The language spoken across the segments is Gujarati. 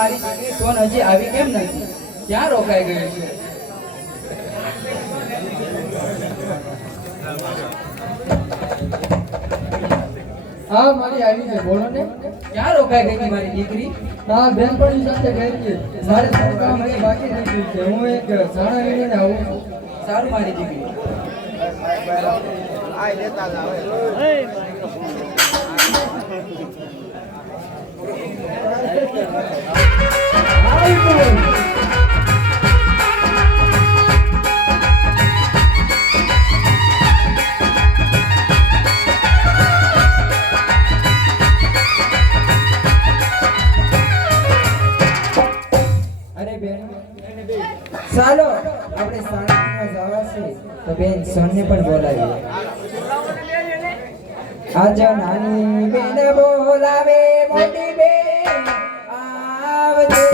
મારી દીકરી સોન હજી આવી કેમ નથી? ક્યાં રોકાઈ ગઈ છે? હા મારી આવી છે, બોલો ને. ક્યાં રોકાઈ ગઈ હતી મારી દીકરી? હા બેનપણી સાથે ગઈ છે. મારે થોડું કામ હજી બાકી રહી ગયું છે. હું એક સાણા વીણીને આવું છું. સારું મારી દીકરી. ચાલો આપણે સાણંદમાં જવા છે તો બેન સોનને પણ બોલાવીએ. આજ નાની બેન બોલાવે મોટી બેન આવજે.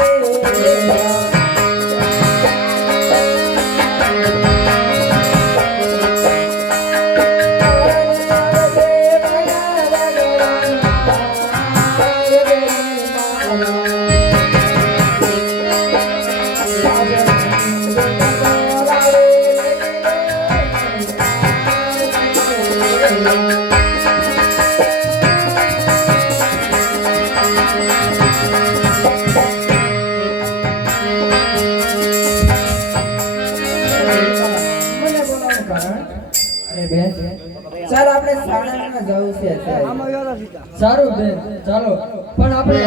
ચાલ આપણે સાણંદમાં જવું છે અત્યારે. સારું બેન ચાલો, પણ આપણે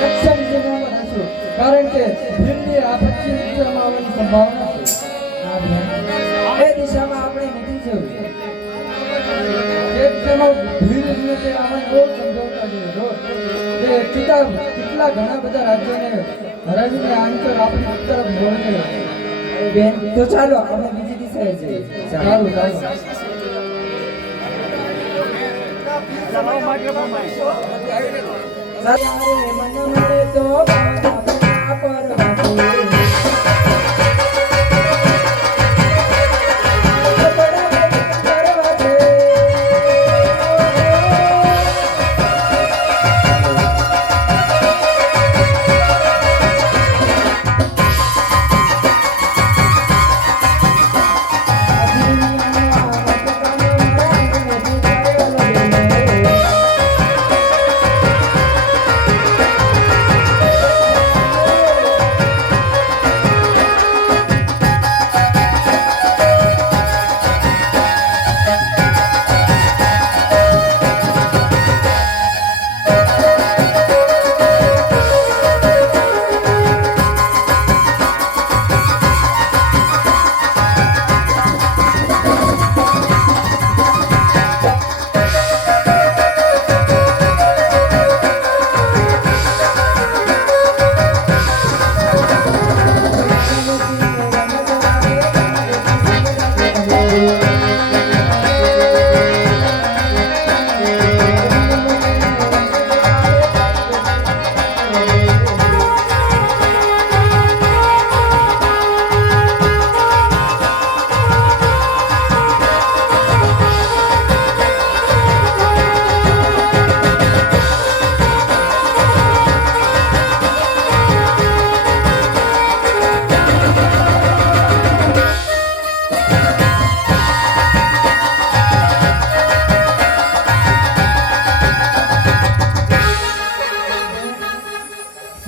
દક્ષિણ દિશામાં રહીશું કારણ કે ભીડની આ પશ્ચિમ દિશામાં આવવાની સંભાવના છે. હા બેન, એ દિશામાં આપણે નથી જવું. એક દિશામાં ભીડ એટલે આવવાની બહુ સંભાવના છે. જો એ કેટલા ઘણા બધા રાજ્યોને હરાવીને આંચર આપણી તરફ મોડે. બેન તો ચાલો આપણે બીજી દિશાએ જઈએ. સારું ચાલો. મન મળે તો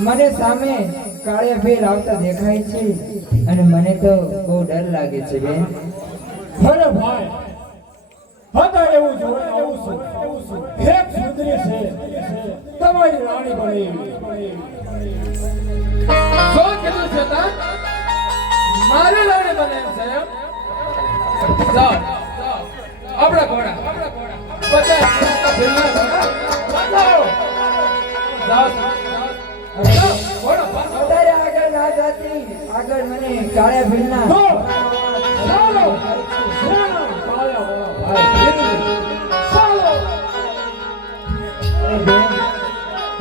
મને સામે કાળિયા ભેલ આવતા દેખાય છે અને મને તો બહુ ડર લાગે છે બેન. અરે ભાઈ, હતા એવું જોડે એવું છે. એક સુંદરી છે, તમારી રાણી બની. શું કીધું છે તા? મારી રાણી બને એમ છે એમ? જાઓ આપણા ઘોડા 50 ભીલના ઘોડા જાઓ વધારે આગળ ના જાતી, આગળ મને કાળિયા ભેલના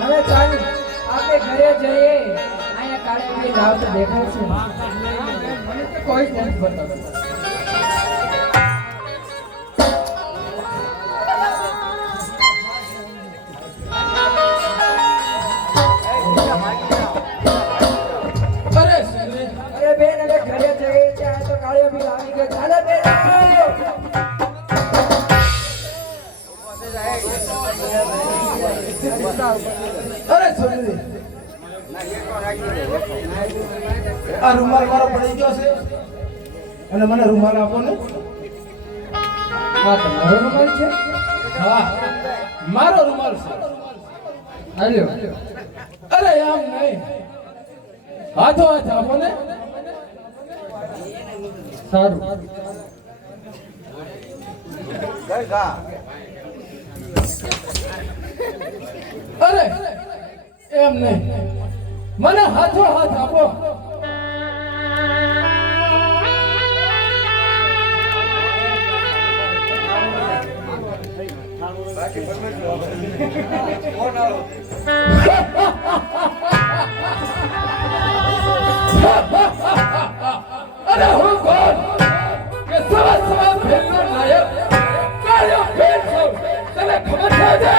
હવે ચાલ આપણે ઘરે જઈએ અહીંયા કાળે ભાઈ લાવતો દેખાય છે મને તો કોઈ જ નથી બતાવતું. અરે સુંદરી, અરે બેન હવે ઘરે જઈએ છે આ તો કાળે ભાઈ આવી ગયો ચાલે બેન અરે સુંદરી, આ રૂમાલ મારો પડી ગયો છે અને મને રૂમાલ આપો ને. આ તમારો રૂમાલ છે હા મારો રૂમાલ છે. હાલ્યો અરે આમ નહીં, હાથો હાથ આપો ને. સારું અરે એમ નહીં, મને હાથો હાથ આપો. અરે હું કોણ કે સવા સવા ફેરનો નાયક કાર્યો ફેર છું, તને ખબર છે?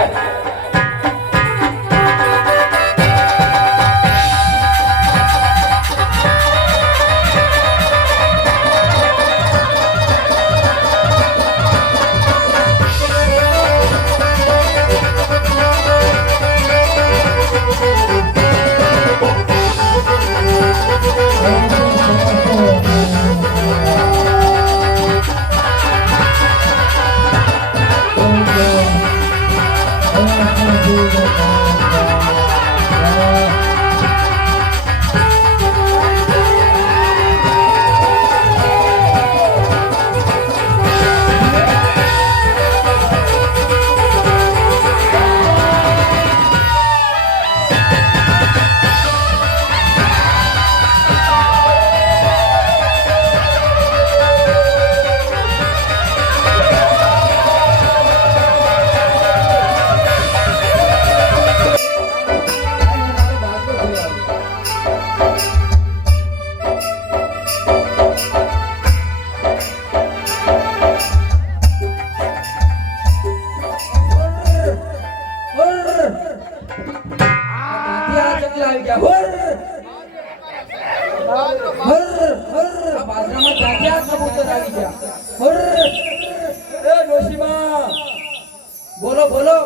બોલો બોલો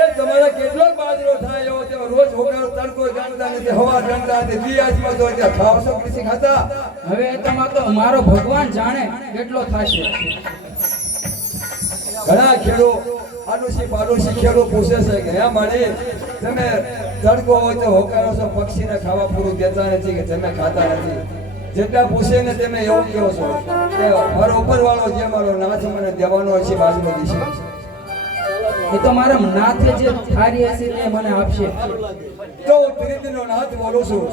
એ તમારે કેટલો બાજરો થાય એવો તે રોજ હોગારો તડકો ગાંડા ને હવા ડંડા ને દિયાજમાં તો તે ખાવશો કૃષિ ખાતા. હવે તમારો તો મારો ભગવાન જાણે કેટલો થશે. ઘણા ખેડો આડોશી પાડોશી ખેડો પૂછે છે કે હે મારી તમે તડકો હોય તો હોકારો છો પક્ષીને ખાવા પૂરું દેતા નથી કે તમે ખાતા નથી. જેટલા પૂછે ને તમે એવું કહો છો કે મારો ઉપરવાળો જે મારો નાથ મને દેવાનો હશે બાજરો દિશે. એ તો મારા નાથે જે થારી હશે તે મને આપશે. તો હું પ્રીતિનો નાથ બોલું છું.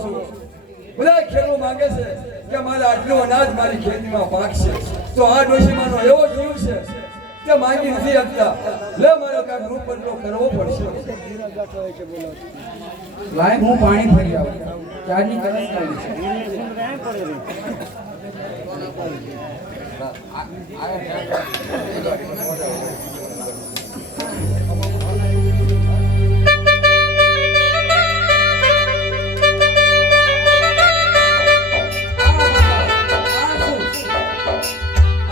બધા ખેડૂત માંગે છે કે મારે આટલું અનાજ મારી ખેતીમાં પાકશે, તો આ ડોશીમાનો એવો જીવ છે કે માંગી નથી શકતા. લે મારો કાંઈક રૂપ બદલો કરવો પડશે. લાય હું પાણી ભરી આવું. ચારની તરસ લાગી છે.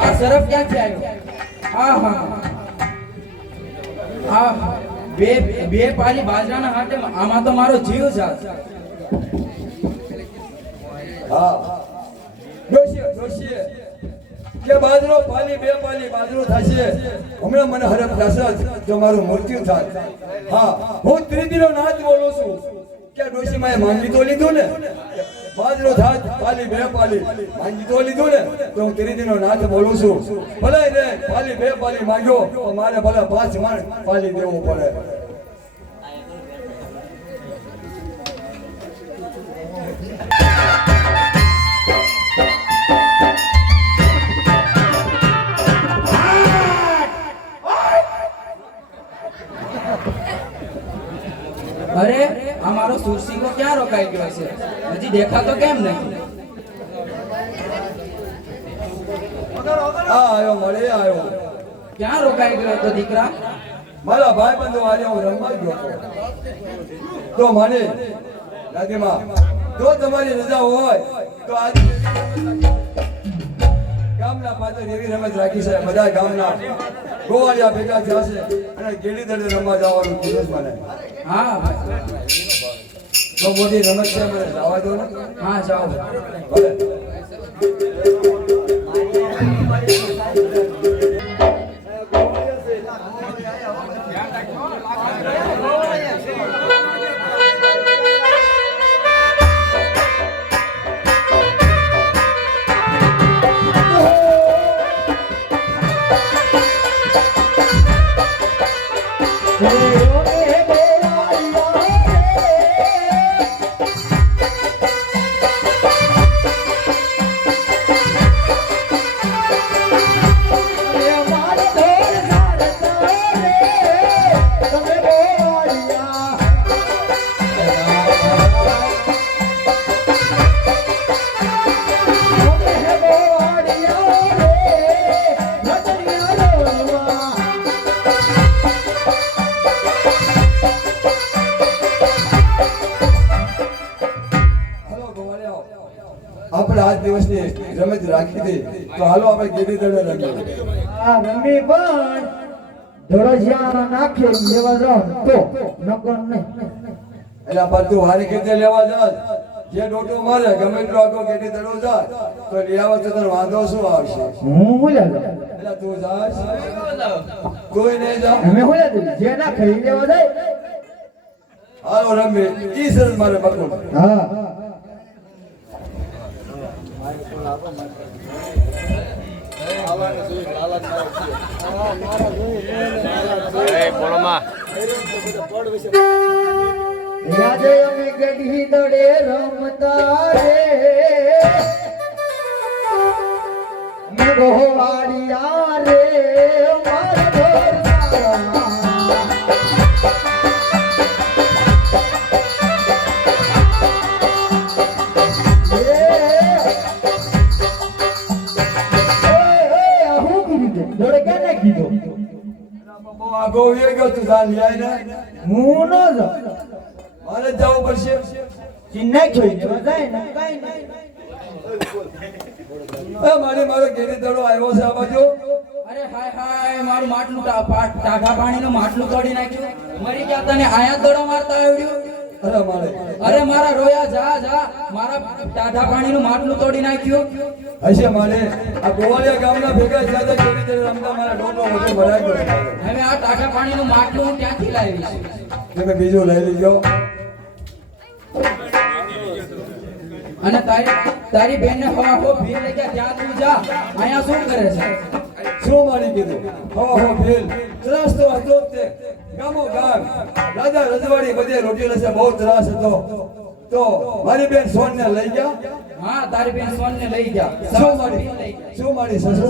આ સરફ ક્યાંથી આવ્યો? આહા બે પાલી બાજરાના હાથે આમાં તો મારો જીવ જાત. હા ડોશી કે બાજરો પાલી બે પાલી બાજરો થશે હમણાં મને હરખ થશે જો મારું મૃત્યુ થાય. હા હું ત્રિદિનો નાથ બોલું છું કે ડોશીમાએ માંગી તો લીધું ને બાજરો થાત પાલી બે પાલી માંગી તો લીધું ને તો હું ત્રિદિનો નાથ બોલું છું. ભલે ને પાલી બે પાલી માંગ્યો તો મારે ભલે 5 મણ પાલી દેવું પડે. અરે આ મારો સુરસિંગો ક્યાં રોકાઈ ગયો છે? હજી દેખાતો કેમ નહીં? હા આવ્યો મળે આવ્યો. ક્યાં રોકાઈ ગયો હતો દીકરા? મારા ભાઈ બંધુ આજે હું રમવા ગયો હતો. તો મને દાદીમાં જો તમારી રજા હોય તો આજે ગામના પાછળ એવી રમત રાખી છે. બધા ગામના ગોવાળિયા ભેગા થયા છે અને ગેડી દડે રમવા જવાનું કીધું છે મને. હા તો મોટી રમત છે, મને જવા દો ને. હા જાઓ. ભલે. આપણે આજ દિવસની રમત રાખી દે તો હાલો આપણે ગેડી દડે રમીએ. આ રમી પણ ધોળસિયા નાખે લેવા જાવ તો નકર નહીં. એટલે પણ તું હારી કેતે લેવા જાસ જે ડોટો મારે ગમે એટલો આખો ગેડી દડો જાય તો લેવા તો તને વાંધો શું આવશે? હું બોલ્યા જાઉં. એટલે તું જાસ કોઈ નહીં જા. અમે બોલ્યા જાઉં. જે ના ખાઈ લેવા જાય. હાલો રમીએ. ઈ સરસ મારે પકડ. હા યાદ અમે ગઢી દડે રમતા રે અમે ગોવાળિયા રે મારા ઢોરસાળા. બહુ આગો વહી ગયો તું તાર ન્યાય ને. હું ન જાઉં. મારે જ જવું પડશે. ચિન્નાઈ જોઈ લેવા જાય ને કઈ નહીં. મારો ગેડી દડો આવ્યો છે આ બાજુ. અરે હાય હાય, મારું માટલું ટાઢા પાણીનું માટલું તોડી નાખ્યું. મરી ગયા તને આયા જ દડો મારતા આવડ્યું? અરે મારે અરે મારા રોયા જા જા, મારા ટાઢા પાણીનું માટલું તોડી નાખ્યું. હશે મારે આ ગોવાળિયા ગામના ભેગા થયા હતા ગેડી દડે રમતા મારા ડોકો બધો ભરાઈ ગયો. હવે આ ટાઢા પાણીનું માટલું હું ક્યાંથી લાવીશ? તમે બીજું લઈ લીજો. અને તારી બેનને હવા હો ભીલ લઈ ગયા ત્યાં તું જા. અહીંયા શું કરે છે? શું મારી કીધું? હો ભેલ ત્રાસ તો હતો જ તે. ગામો ગામ રાજા રજવાડી બધે રોટી લસે બહુ ત્રાસ હતો. તો મારી બેન સોન ને લઈ ગયા. હા, તારી બેન સોન ને લઈ જા. શું મારી શું મારી સસુ?